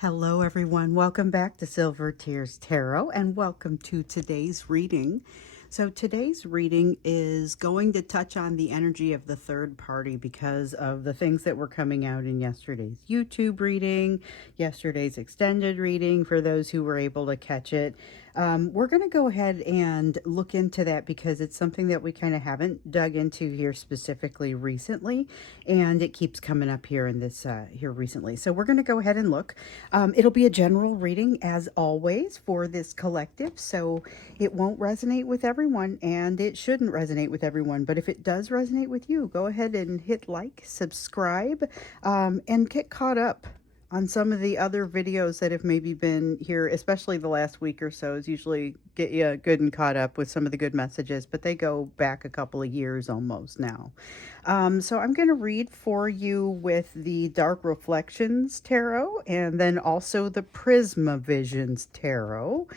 Hello, everyone. Welcome back to Silver Tears Tarot, and welcome to today's reading. So today's reading is going to touch on the energy of the third party because of the things that were coming out in yesterday's YouTube reading, yesterday's extended reading for those who were able to catch it. We're going to go ahead and look into that because it's something that we kind of haven't dug into here specifically recently, and it keeps coming up here in this here recently. So we're going to go ahead and look. It'll be a general reading as always for this collective, so it won't resonate with everyone and it shouldn't resonate with everyone. But if it does resonate with you, go ahead and hit like, subscribe, and get caught up on some of the other videos that have maybe been here, especially the last week or so, is usually get you good and caught up with some of the good messages, but they go back a couple of years almost now. So I'm going to read for you with the Dark Reflections Tarot and then also the Prisma Visions Tarot.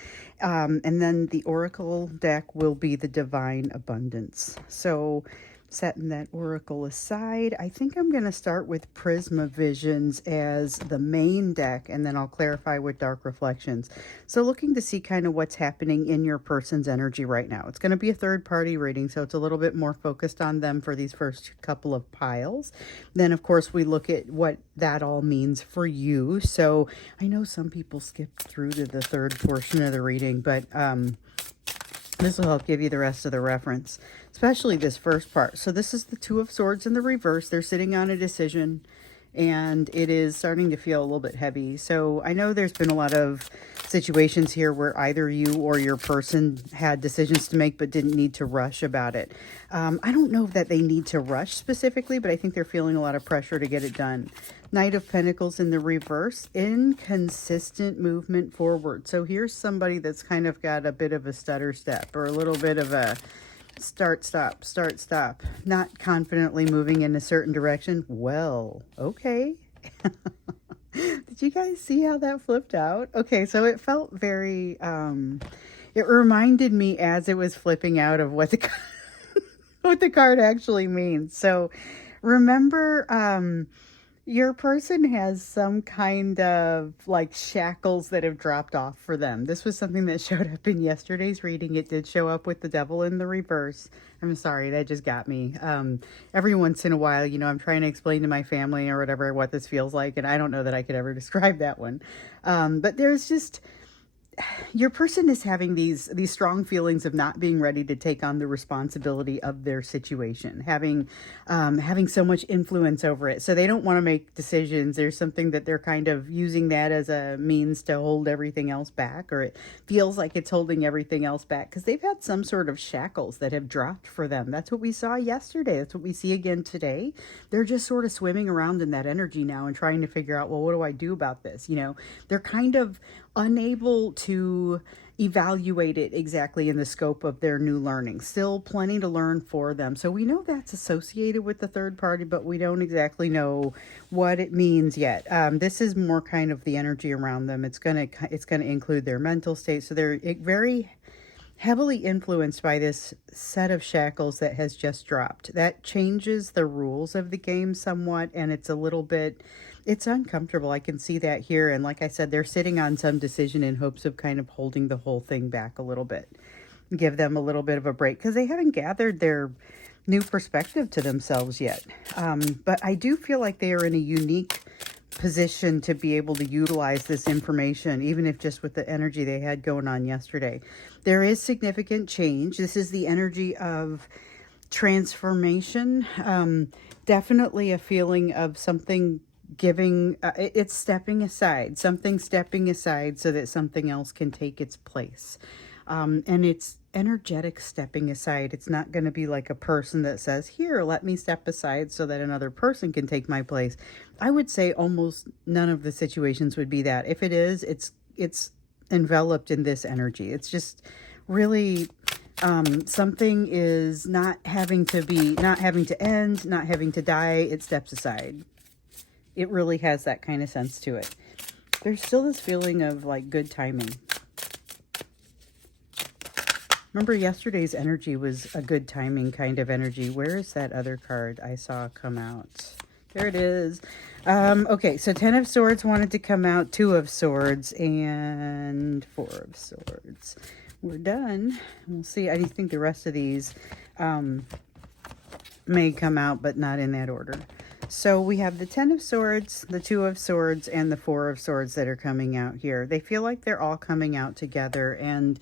And then the Oracle deck will be the Divine Abundance. So setting that oracle aside, I think I'm going to start with Prisma Visions as the main deck, and then I'll clarify with Dark Reflections. So looking to see kind of what's happening in your person's energy right now. It's going to be a third-party reading, so it's a little bit more focused on them for these first couple of piles. Then, of course, we look at what that all means for you. So I know some people skipped through to the third portion of the reading, but this will help give you the rest of the reference, especially this first part. So this is the Two of Swords in the reverse. They're sitting on a decision, and it is starting to feel a little bit heavy. So I know there's been a lot of situations here where either you or your person had decisions to make but didn't need to rush about it. I don't know that they need to rush specifically, but I think they're feeling a lot of pressure to get it done. Knight of Pentacles in the reverse, inconsistent movement forward. So here's somebody that's kind of got a bit of a stutter step or a little bit of a start, stop, not confidently moving in a certain direction. Well, okay. Did you guys see how that flipped out? Okay, so it felt very, it reminded me as it was flipping out of what the, what the card actually means. So remember, your person has some kind of like shackles that have dropped off for them. This was something that showed up in yesterday's reading. It did show up with the Devil in the reverse. I'm sorry, that just got me. Every once in a while, you know, I'm trying to explain to my family or whatever what this feels like, and I don't know that I could ever describe that one. But there's just, your person is having these strong feelings of not being ready to take on the responsibility of their situation, having so much influence over it. So they don't want to make decisions. There's something that they're kind of using that as a means to hold everything else back, or it feels like it's holding everything else back because they've had some sort of shackles that have dropped for them. That's what we saw yesterday. That's what we see again today. They're just sort of swimming around in that energy now and trying to figure out, well, what do I do about this? You know, they're kind of unable to evaluate it exactly in the scope of their new learning. Still plenty to learn for them. So we know that's associated with the third party, but we don't exactly know what it means yet. This is more kind of the energy around them. It's gonna include their mental state. So they're very heavily influenced by this set of shackles that has just dropped. That changes the rules of the game somewhat, and it's a little bit, it's uncomfortable. I can see that here. And like I said, they're sitting on some decision in hopes of kind of holding the whole thing back a little bit. Give them a little bit of a break because they haven't gathered their new perspective to themselves yet. But I do feel like they are in a unique position to be able to utilize this information, even if just with the energy they had going on yesterday. There is significant change. This is the energy of transformation. Definitely a feeling of something giving, it's stepping aside, something stepping aside so that something else can take its place. And it's energetic stepping aside. It's not going to be like a person that says, here, let me step aside so that another person can take my place. I would say almost none of the situations would be that. If it is, it's enveloped in this energy. It's just really something is not having to end, not having to die. It steps aside. It really has that kind of sense to it. There's still this feeling of like good timing. Remember yesterday's energy was a good timing kind of energy. Where is that other card I saw come out? There it is. Okay, so Ten of Swords wanted to come out, Two of Swords, and Four of Swords. We're done. We'll see. I think the rest of these may come out, but not in that order. So we have the Ten of Swords, the Two of Swords, and the Four of Swords that are coming out here. They feel like they're all coming out together, and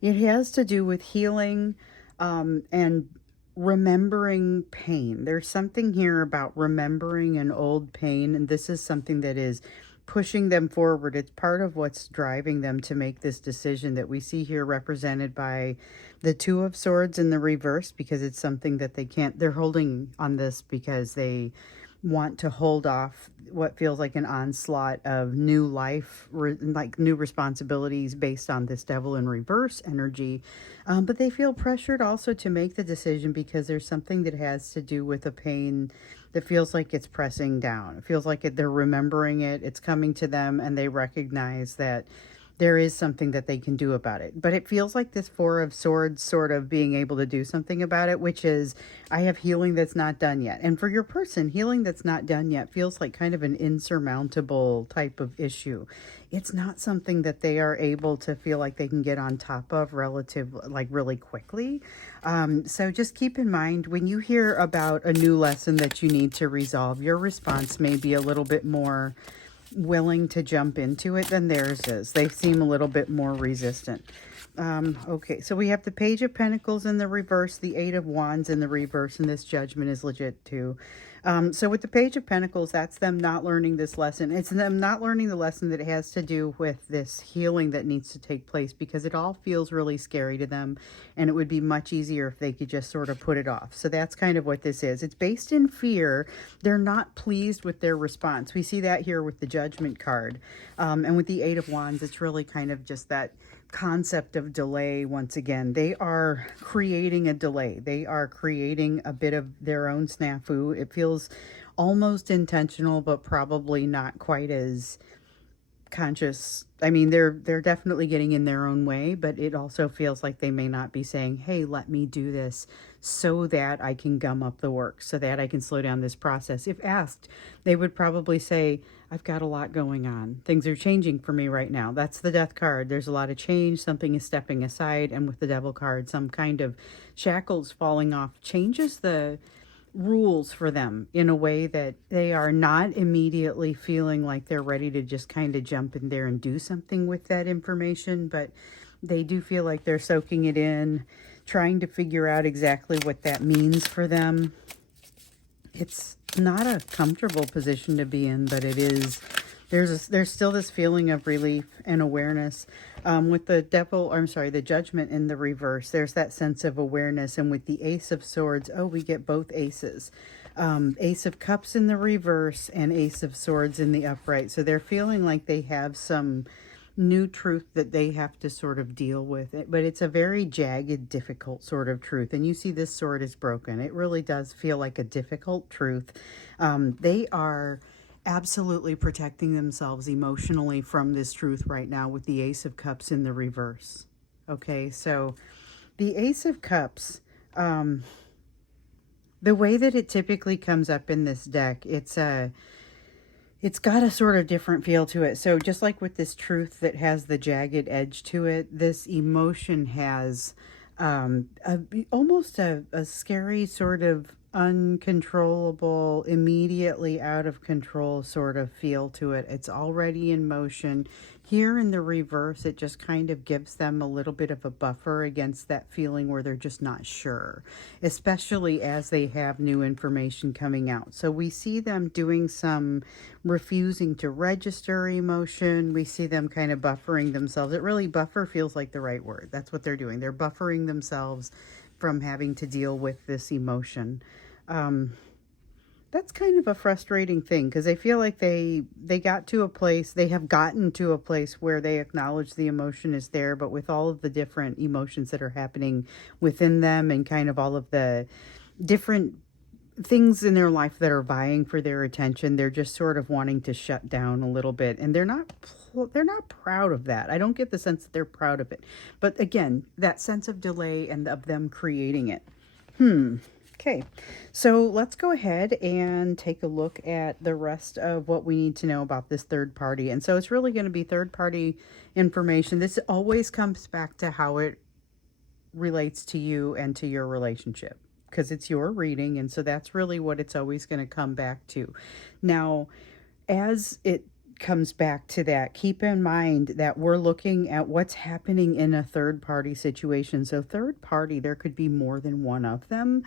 it has to do with healing and remembering pain. There's something here about remembering an old pain, and this is something that is pushing them forward. It's part of what's driving them to make this decision that we see here represented by the Two of Swords in the reverse, because it's something that they're holding on this because they want to hold off what feels like an onslaught of new life, like new responsibilities based on this Devil in reverse energy. But they feel pressured also to make the decision because there's something that has to do with a pain that feels like it's pressing down. It feels like they're remembering it, it's coming to them, and they recognize that there is something that they can do about it. But it feels like this Four of Swords sort of being able to do something about it, which is, I have healing that's not done yet. And for your person, healing that's not done yet feels like kind of an insurmountable type of issue. It's not something that they are able to feel like they can get on top of really quickly. So just keep in mind, when you hear about a new lesson that you need to resolve, your response may be a little bit more willing to jump into it than theirs is. They seem a little bit more resistant. Okay, so we have the Page of Pentacles in the reverse, the Eight of Wands in the reverse, and this Judgment is legit too. So with the Page of Pentacles, that's them not learning this lesson. It's them not learning the lesson that it has to do with this healing that needs to take place, because it all feels really scary to them, and it would be much easier if they could just sort of put it off. So that's kind of what this is. It's based in fear. They're not pleased with their response. We see that here with the Judgment card. And with the Eight of Wands, it's really kind of just that concept of delay. Once again, they are creating a delay. They are creating a bit of their own snafu. It feels almost intentional, but probably not quite as conscious. I mean, they're definitely getting in their own way, but it also feels like they may not be saying, hey, let me do this so that I can gum up the work, so that I can slow down this process. If asked, they would probably say, I've got a lot going on. Things are changing for me right now. That's the Death card. There's a lot of change. Something is stepping aside. And with the Devil card, some kind of shackles falling off changes the rules for them in a way that they are not immediately feeling like they're ready to just kind of jump in there and do something with that information. But they do feel like they're soaking it in, trying to figure out exactly what that means for them. It's not a comfortable position to be in, but it is. There's still this feeling of relief and awareness. With the the Judgment in the reverse, there's that sense of awareness. And with the Ace of Swords, we get both aces. Ace of Cups in the reverse and Ace of Swords in the upright. So they're feeling like they have some new truth that they have to sort of deal with it, but it's a very jagged, difficult sort of truth. And you see this sword is broken. It really does feel like a difficult truth. They are absolutely protecting themselves emotionally from this truth right now with the Ace of Cups in the reverse. Okay, so the Ace of Cups, the way that it typically comes up in this deck, it's got a sort of different feel to it. So just like with this truth that has the jagged edge to it, this emotion has almost a scary sort of uncontrollable, immediately out of control sort of feel to it. It's already in motion. Here in the reverse, it just kind of gives them a little bit of a buffer against that feeling where they're just not sure, especially as they have new information coming out. So we see them doing some refusing to register emotion. We see them kind of buffering themselves. It really, buffer feels like the right word. That's what they're doing. They're buffering themselves from having to deal with this emotion. That's kind of a frustrating thing, because they feel like they have gotten to a place where they acknowledge the emotion is there, but with all of the different emotions that are happening within them and kind of all of the different things in their life that are vying for their attention, they're just sort of wanting to shut down a little bit, and they're not proud of that. I don't get the sense that they're proud of it. But again, that sense of delay and of them creating it. Okay, so let's go ahead and take a look at the rest of what we need to know about this third party. And so it's really going to be third party information. This always comes back to how it relates to you and to your relationship, because it's your reading. And so that's really what it's always going to come back to. Now, as it comes back to that, keep in mind that we're looking at what's happening in a third party situation. So third party, there could be more than one of them.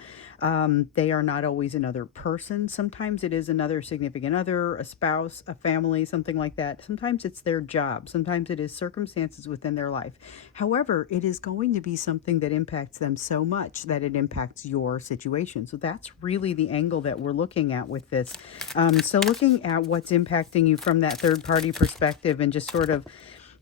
They are not always another person. Sometimes it is another significant other, a spouse, a family, something like that. Sometimes it's their job. Sometimes it is circumstances within their life. However, it is going to be something that impacts them so much that it impacts your situation. So that's really the angle that we're looking at with this. So looking at what's impacting you from that third party perspective, and just sort of,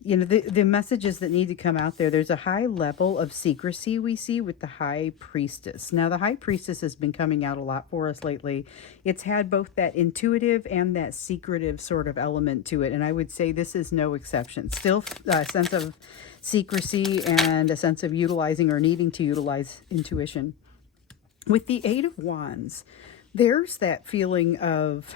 the messages that need to come out there. There's a high level of secrecy we see with the High Priestess. Now, the High Priestess has been coming out a lot for us lately. It's had both that intuitive and that secretive sort of element to it, and I would say this is no exception. Still a sense of secrecy and a sense of utilizing or needing to utilize intuition. With the Eight of Wands, there's that feeling of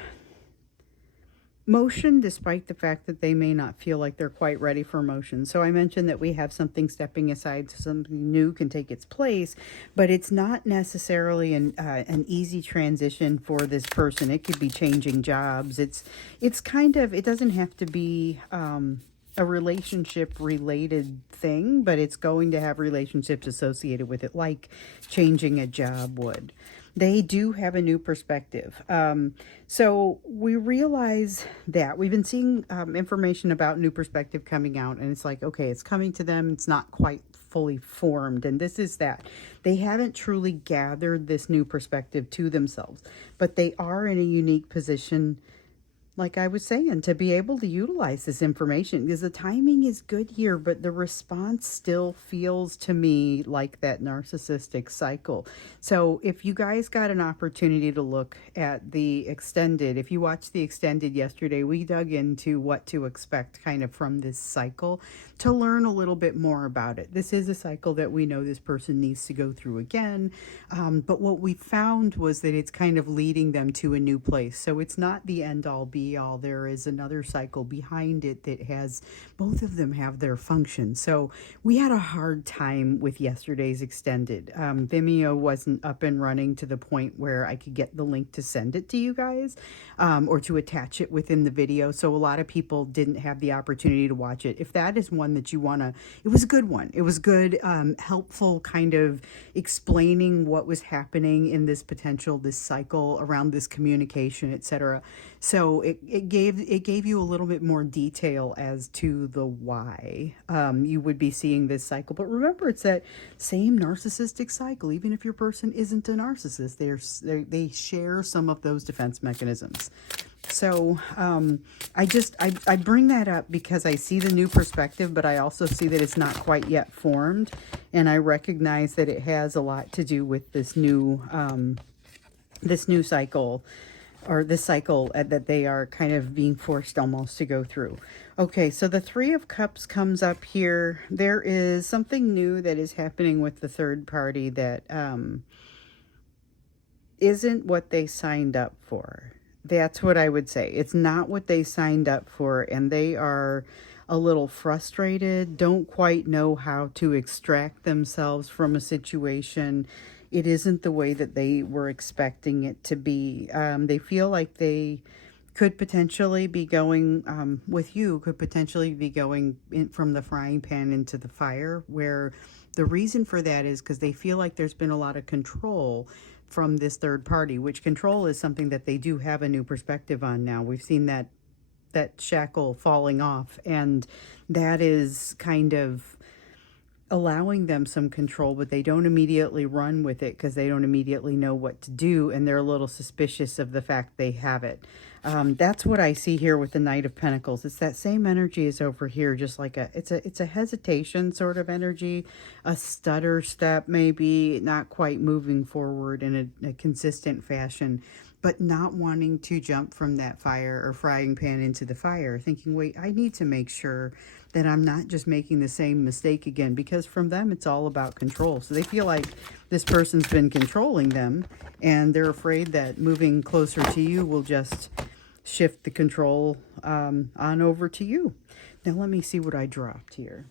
motion, despite the fact that they may not feel like they're quite ready for motion. So I mentioned that we have something stepping aside so something new can take its place, but it's not necessarily an easy transition for this person. It could be changing jobs. It's kind of, it doesn't have to be a relationship related thing, but it's going to have relationships associated with it, like changing a job would. They do have a new perspective. So we realize that we've been seeing information about new perspective coming out, and it's like, okay, it's coming to them. It's not quite fully formed. And this is that they haven't truly gathered this new perspective to themselves, but they are in a unique position, like I was saying, to be able to utilize this information, because the timing is good here, but the response still feels to me like that narcissistic cycle. So if you guys got an opportunity to look at the extended, if you watched the extended yesterday, we dug into what to expect kind of from this cycle to learn a little bit more about it. This is a cycle that we know this person needs to go through again. But what we found was that it's kind of leading them to a new place. So it's not the end all be all. There is another cycle behind it that has, both of them have their function. So we had a hard time with yesterday's extended. Vimeo wasn't up and running to the point where I could get the link to send it to you guys, or to attach it within the video. So a lot of people didn't have the opportunity to watch it. If that is one that you want to, it was a good one. It was good, helpful, kind of explaining what was happening in this cycle around this communication, etc. So it gave you a little bit more detail as to the why you would be seeing this cycle. But remember, it's that same narcissistic cycle. Even if your person isn't a narcissist, they share some of those defense mechanisms. So I bring that up because I see the new perspective, but I also see that it's not quite yet formed, and I recognize that it has a lot to do with this new cycle, or this cycle that they are kind of being forced almost to go through. Okay, so the Three of Cups comes up here. There is something new that is happening with the third party that isn't what they signed up for. That's what I would say. It's not what they signed up for, and they are a little frustrated, don't quite know how to extract themselves from a situation. It isn't the way that they were expecting it to be. They feel like they could potentially be going, with you, could potentially be going from the frying pan into the fire, where the reason for that is because they feel like there's been a lot of control from this third party, which control is something that they do have a new perspective on now. We've seen that shackle falling off, and that is kind of allowing them some control, but they don't immediately run with it because they don't immediately know what to do, and they're a little suspicious of the fact they have it. That's what I see here with the Knight of Pentacles. It's that same energy as over here, just like it's a hesitation sort of energy, a stutter step, maybe not quite moving forward in a consistent fashion. but not wanting to jump from that fire or frying pan into the fire, thinking, wait, I need to make sure that I'm not just making the same mistake again, because from them, it's all about control. So they feel like this person's been controlling them, and they're afraid that moving closer to you will just shift the control on over to you. Now, let me see what I dropped here.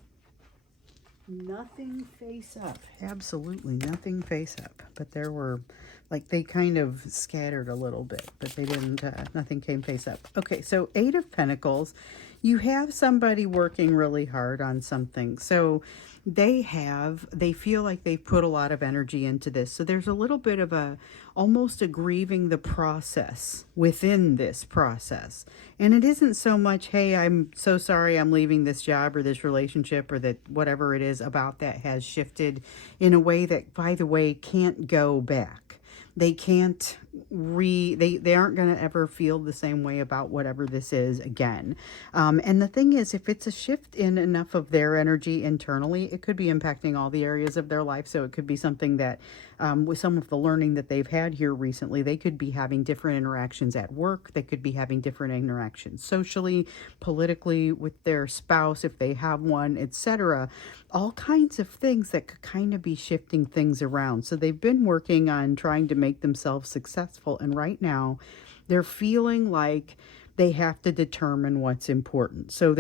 Nothing face up. Absolutely nothing face up. But there were, like, they kind of scattered a little bit, but they didn't, nothing came face up. Okay, so 8 of Pentacles. You have somebody working really hard on something. So they feel like they've put a lot of energy into this. So there's a little bit of almost a grieving the process within this process. And it isn't so much, hey, I'm so sorry I'm leaving this job or this relationship, or that whatever it is about that has shifted in a way that, by the way, can't go back. They can't they aren't going to ever feel the same way about whatever this is again. And the thing is, if it's a shift in enough of their energy internally, it could be impacting all the areas of their life. So it could be something that with some of the learning that they've had here recently, they could be having different interactions at work. They could be having different interactions socially, politically, with their spouse, if they have one, etc. All kinds of things that could kind of be shifting things around. So they've been working on trying to make themselves successful. And right now they're feeling like they have to determine what's important. So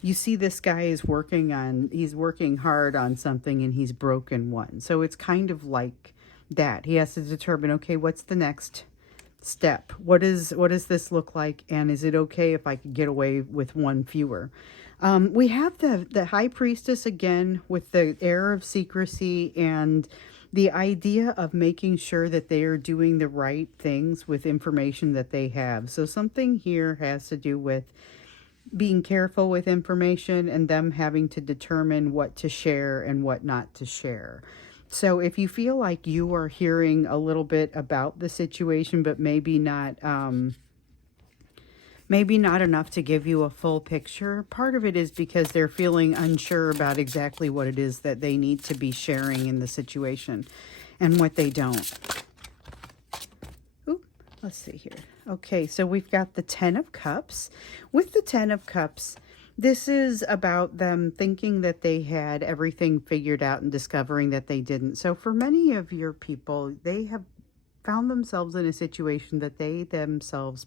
you see this guy he's working hard on something, and he's broken one. So it's kind of like that. He has to determine, okay, what's the next step? What does this look like? And is it okay if I could get away with one fewer? We have the High Priestess again with the air of secrecy and the idea of making sure that they are doing the right things with information that they have. So something here has to do with being careful with information and them having to determine what to share and what not to share. So if you feel like you are hearing a little bit about the situation, but maybe not enough to give you a full picture, part of it is because they're feeling unsure about exactly what it is that they need to be sharing in the situation and what they don't. Ooh, let's see here. Okay, so we've got the 10 of Cups. With the 10 of Cups, this is about them thinking that they had everything figured out and discovering that they didn't. So for many of your people, they have found themselves in a situation that they themselves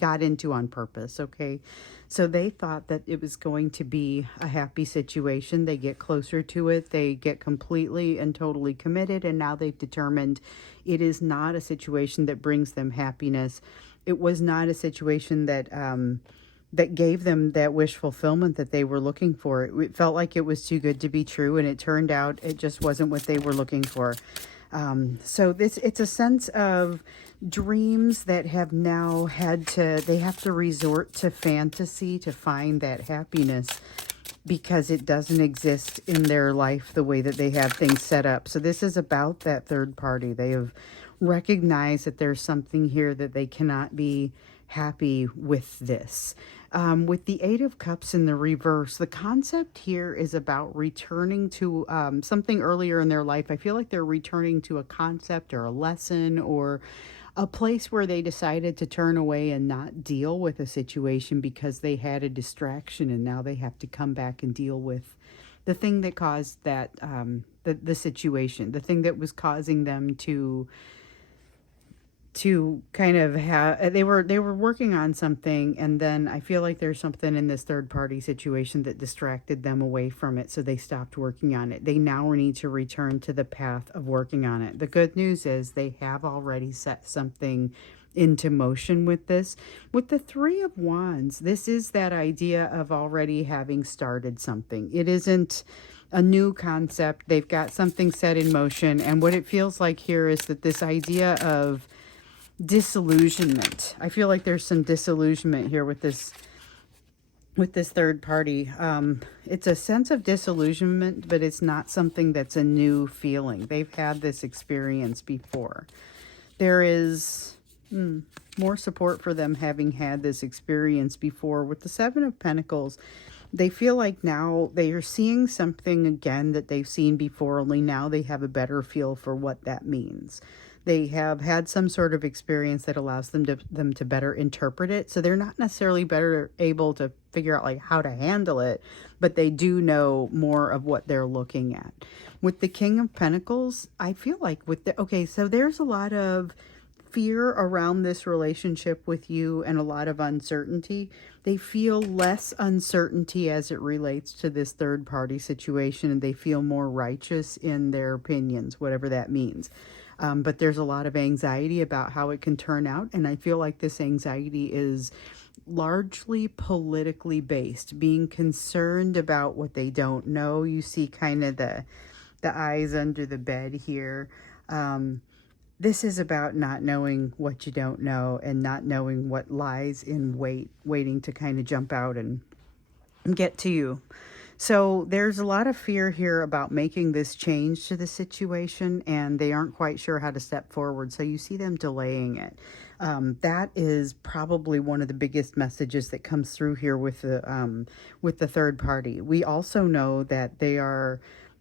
got into on purpose, okay? So they thought that it was going to be a happy situation. They get closer to it. They get completely and totally committed, and now they've determined it is not a situation that brings them happiness. It was not a situation that gave them that wish fulfillment that they were looking for. It felt like it was too good to be true, and it turned out it just wasn't what they were looking for. So it's a sense of dreams that have now they have to resort to fantasy to find that happiness, because it doesn't exist in their life the way that they have things set up. So this is about that third party. They have recognized that there's something here that they cannot be happy with this. With the 8 of Cups in the reverse, the concept here is about returning to something earlier in their life. I feel like they're returning to a concept or a lesson or a place where they decided to turn away and not deal with a situation because they had a distraction, and now they have to come back and deal with the thing that caused that the situation, the thing that was causing them to kind of have, they were working on something, and then I feel like there's something in this third party situation that distracted them away from it, so they stopped working on it. They now need to return to the path of working on it. The good news is they have already set something into motion with this. With the 3 of Wands, this is that idea of already having started something. It isn't a new concept. They've got something set in motion, and what it feels like here is that this idea of disillusionment. I feel like there's some disillusionment here with this third party. It's a sense of disillusionment, but it's not something that's a new feeling. They've had this experience before. There is more support for them having had this experience before. With the 7 of Pentacles, they feel like now they are seeing something again that they've seen before, only now they have a better feel for what that means. They have had some sort of experience that allows them to better interpret it. So they're not necessarily better able to figure out like how to handle it, but they do know more of what they're looking at. With the King of Pentacles, I feel like okay, so there's a lot of fear around this relationship with you and a lot of uncertainty. They feel less uncertainty as it relates to this third party situation, and they feel more righteous in their opinions, whatever that means. But there's a lot of anxiety about how it can turn out, and I feel like this anxiety is largely politically based, being concerned about what they don't know. You see kind of the eyes under the bed here. This is about not knowing what you don't know and not knowing what lies in waiting to kind of jump out and get to you. So there's a lot of fear here about making this change to the situation, and they aren't quite sure how to step forward. So you see them delaying it. That is probably one of the biggest messages that comes through here with the third party. We also know that they are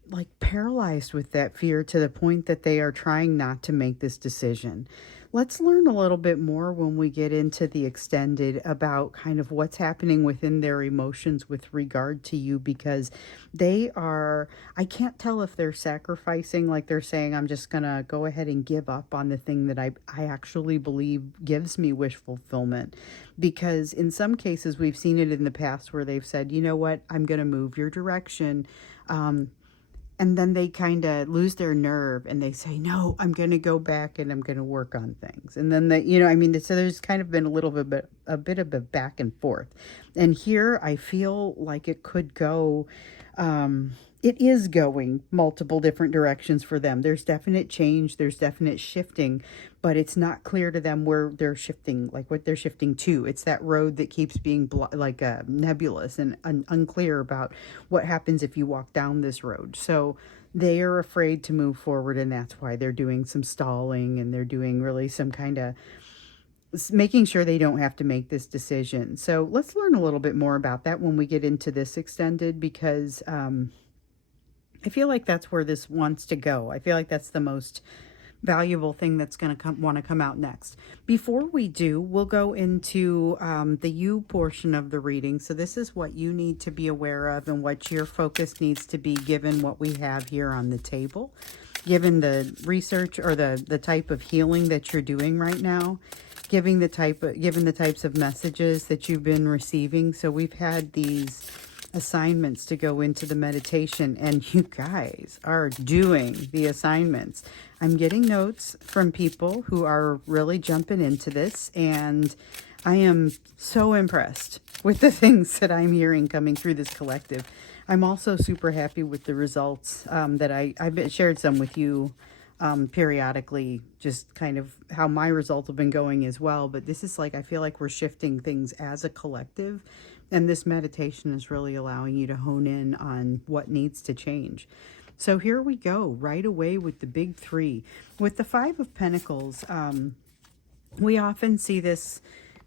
like paralyzed with that fear to the point that they are trying not to make this decision. Let's learn a little bit more when we get into the extended about kind of what's happening within their emotions with regard to you, because they are, I can't tell if they're sacrificing, like they're saying, I'm just going to go ahead and give up on the thing that I actually believe gives me wish fulfillment. Because in some cases, we've seen it in the past where they've said, you know what, I'm going to move your direction. And then they kind of lose their nerve and they say, no, I'm going to go back and I'm going to work on things. And then they, you know, I mean, so there's kind of been a bit of a back and forth. And here I feel like it could go, it is going multiple different directions for them. There's definite change, there's definite shifting, but it's not clear to them where they're shifting, like what they're shifting to. It's that road that keeps being nebulous and unclear about what happens if you walk down this road. So they are afraid to move forward, and that's why they're doing some stalling, and they're doing really some kind of making sure they don't have to make this decision. So let's learn a little bit more about that when we get into this extended, because I feel like that's where this wants to go. I feel like that's the most valuable thing that's going to want to come out next. Before we do, we'll go into the you portion of the reading. So this is what you need to be aware of and what your focus needs to be given what we have here on the table, given the research or the type of healing that you're doing right now, given the types of messages that you've been receiving. So we've had these assignments to go into the meditation, and you guys are doing the assignments. I'm getting notes from people who are really jumping into this, and I am so impressed with the things that I'm hearing coming through this collective. I'm also super happy with the results that I've shared some with you periodically, just kind of how my results have been going as well. But this is like, I feel like we're shifting things as a collective, and this meditation is really allowing you to hone in on what needs to change. So here we go, right away with the big three. With the Five of Pentacles, we often see this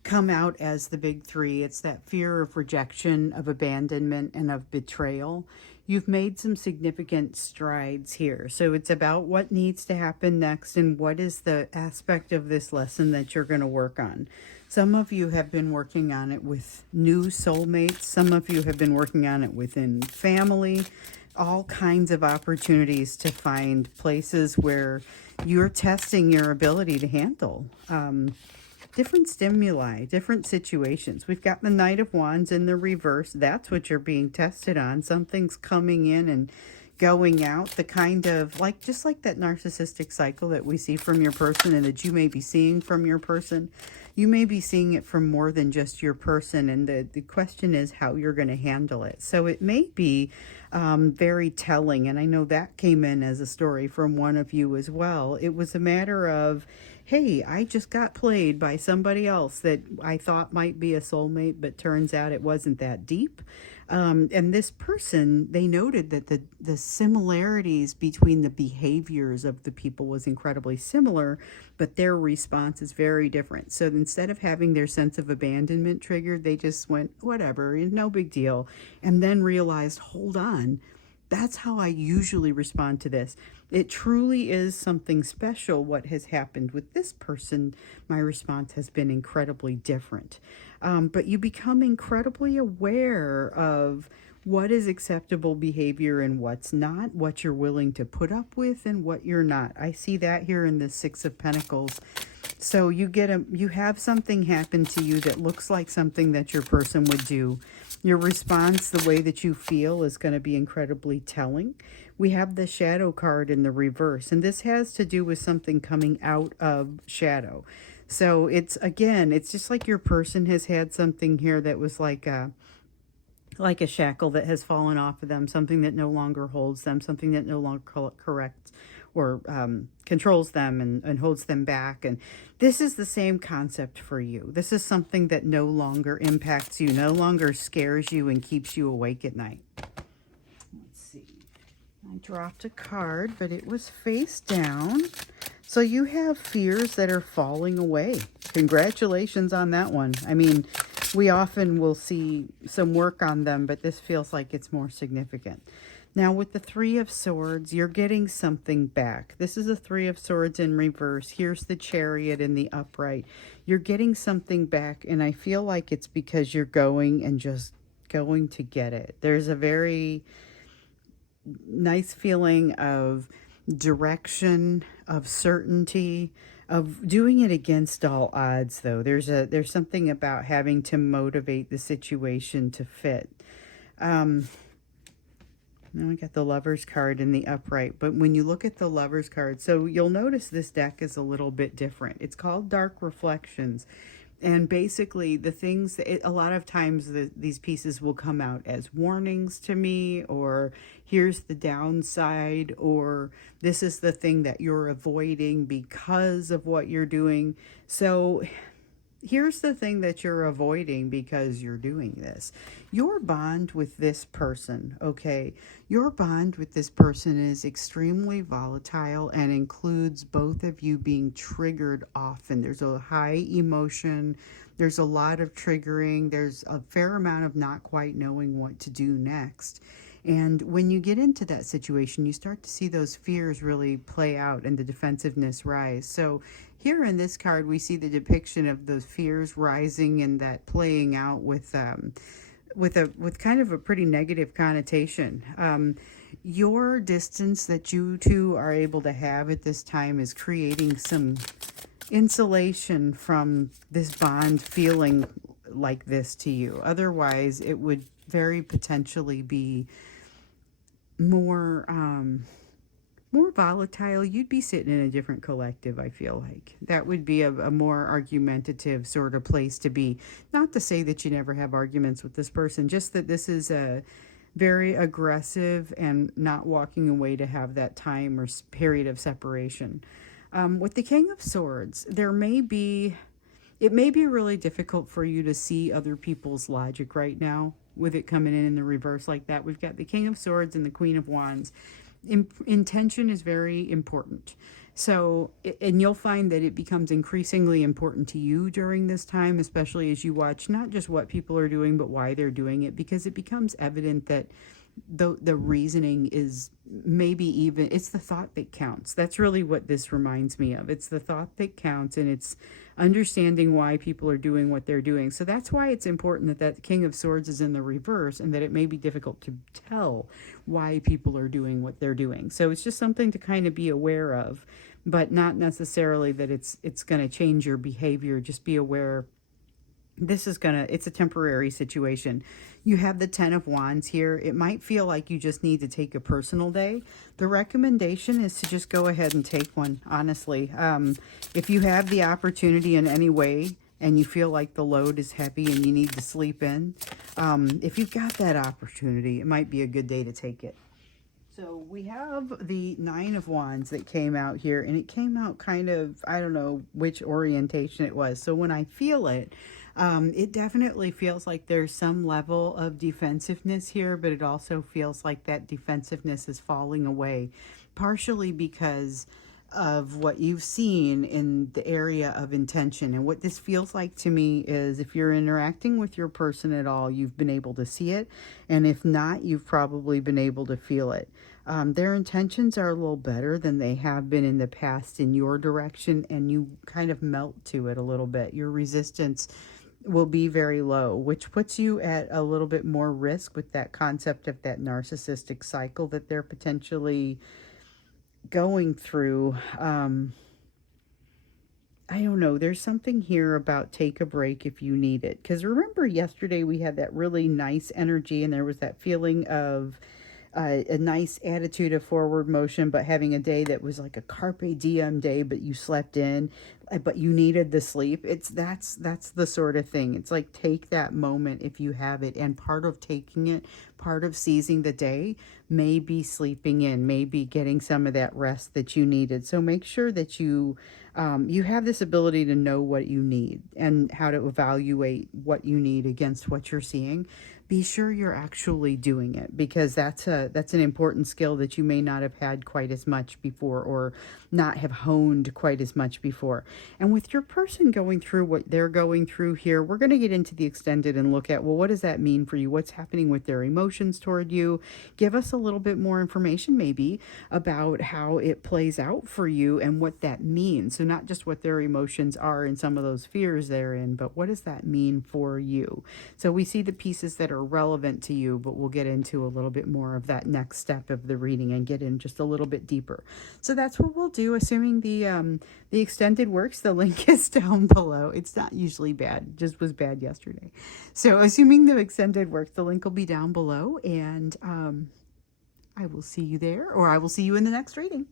come out as the big three. It's that fear of rejection, of abandonment, and of betrayal. You've made some significant strides here. So it's about what needs to happen next and what is the aspect of this lesson that you're going to work on. Some of you have been working on it with new soulmates. Some of you have been working on it within family. All kinds of opportunities to find places where you're testing your ability to handle different stimuli, different situations. We've got the Knight of Wands in the reverse. That's what you're being tested on. Something's coming in and going out, the kind of like, just like that narcissistic cycle that we see from your person and that you may be seeing from your person. You may be seeing it from more than just your person, and the question is how you're going to handle it. So it may be very telling, and I know that came in as a story from one of you as well. It was a matter of, hey, I just got played by somebody else that I thought might be a soulmate, but turns out it wasn't that deep. And this person, they noted that the similarities between the behaviors of the people was incredibly similar, but their response is very different. So instead of having their sense of abandonment triggered, they just went, whatever, no big deal. And then realized, hold on, That's how I usually respond to this. It truly is something special what has happened with this person. My response has been incredibly different. But you become incredibly aware of what is acceptable behavior and what's not, what you're willing to put up with and what you're not. I see that here in the Six of Pentacles. So you have something happen to you that looks like something that your person would do. Your response, the way that you feel, is going to be incredibly telling. We have the Shadow card in the reverse, and this has to do with something coming out of shadow. So it's just like your person has had something here that was like a shackle that has fallen off of them, something that no longer holds them, something that no longer corrects or controls them and holds them back. And this is the same concept for you. This is something that no longer impacts you, no longer scares you and keeps you awake at night. Let's see. I dropped a card, but it was face down. So you have fears that are falling away. Congratulations on that one. I mean, we often will see some work on them, but this feels like it's more significant. Now, with the Three of Swords, you're getting something back. This is a Three of Swords in reverse. Here's the Chariot in the upright. You're getting something back, and I feel like it's because you're going and just going to get it. There's a very nice feeling of direction, of certainty, of doing it against all odds, though. There's something about having to motivate the situation to fit. Now we got the Lover's card in the upright, but when you look at the Lover's card, so you'll notice this deck is a little bit different. It's called Dark Reflections. And basically the things, a lot of times these pieces will come out as warnings to me, or here's the downside, or this is the thing that you're avoiding because of what you're doing. So here's the thing that you're avoiding because you're doing this. Your bond with this person, okay? Your bond with this person is extremely volatile and includes both of you being triggered often. There's a high emotion. There's a lot of triggering. There's a fair amount of not quite knowing what to do next. And when you get into that situation, you start to see those fears really play out and the defensiveness rise. So here in this card, we see the depiction of those fears rising and that playing out with kind of a pretty negative connotation. Your distance that you two are able to have at this time is creating some insulation from this bond feeling like this to you. Otherwise, it would very potentially be more volatile. You'd be sitting in a different collective, I feel like. That would be a more argumentative sort of place to be. Not to say that you never have arguments with this person, just that this is a very aggressive and not walking away to have that time or period of separation. With the King of Swords, it may be really difficult for you to see other people's logic right now with it coming in the reverse like that. We've got the King of Swords and the Queen of Wands. Intention is very important. So, and you'll find that it becomes increasingly important to you during this time, especially as you watch not just what people are doing, but why they're doing it, because it becomes evident that the reasoning is maybe even, it's the thought that counts. That's really what this reminds me of. It's the thought that counts, and it's understanding why people are doing what they're doing. So that's why it's important that King of Swords is in the reverse, and that it may be difficult to tell why people are doing what they're doing. So it's just something to kind of be aware of, but not necessarily that it's going to change your behavior. Just be aware it's a temporary situation. You have the Ten of Wands here. It might feel like you just need to take a personal day. The recommendation is to just go ahead and take one, honestly. If you have the opportunity in any way and you feel like the load is heavy and you need to sleep in, if you've got that opportunity, it might be a good day to take it. So we have the Nine of Wands that came out here, and it came out kind of, I don't know which orientation it was. So when I feel it, it definitely feels like there's some level of defensiveness here, but it also feels like that defensiveness is falling away, partially because of what you've seen in the area of intention. And what this feels like to me is if you're interacting with your person at all, you've been able to see it. And if not, you've probably been able to feel it. Their intentions are a little better than they have been in the past in your direction, and you kind of melt to it a little bit. Your resistance will be very low, which puts you at a little bit more risk with that concept of that narcissistic cycle that they're potentially going through. I don't know. There's something here about take a break if you need it. Because remember, yesterday we had that really nice energy, and there was that feeling of a nice attitude of forward motion, but having a day that was like a carpe diem day, but you slept in, but you needed the sleep. That's the sort of thing. It's like, take that moment if you have it, and part of taking it, part of seizing the day, may be sleeping in, maybe getting some of that rest that you needed. So make sure that you have this ability to know what you need and how to evaluate what you need against what you're seeing. Be sure you're actually doing it, because that's an important skill that you may not have had quite as much before, or not have honed quite as much before. And with your person going through what they're going through here, we're going to get into the extended and look at, well, what does that mean for you? What's happening with their emotions toward you? Give us a little bit more information maybe about how it plays out for you and what that means. So not just what their emotions are and some of those fears they're in, but what does that mean for you? So we see the pieces that are relevant to you, but we'll get into a little bit more of that next step of the reading and get in just a little bit deeper. So that's what we'll do, assuming the extended works. The link is down below. It's not usually bad. It just was bad yesterday. So assuming the extended works, the link will be down below, and I will see you there, or I will see you in the next reading.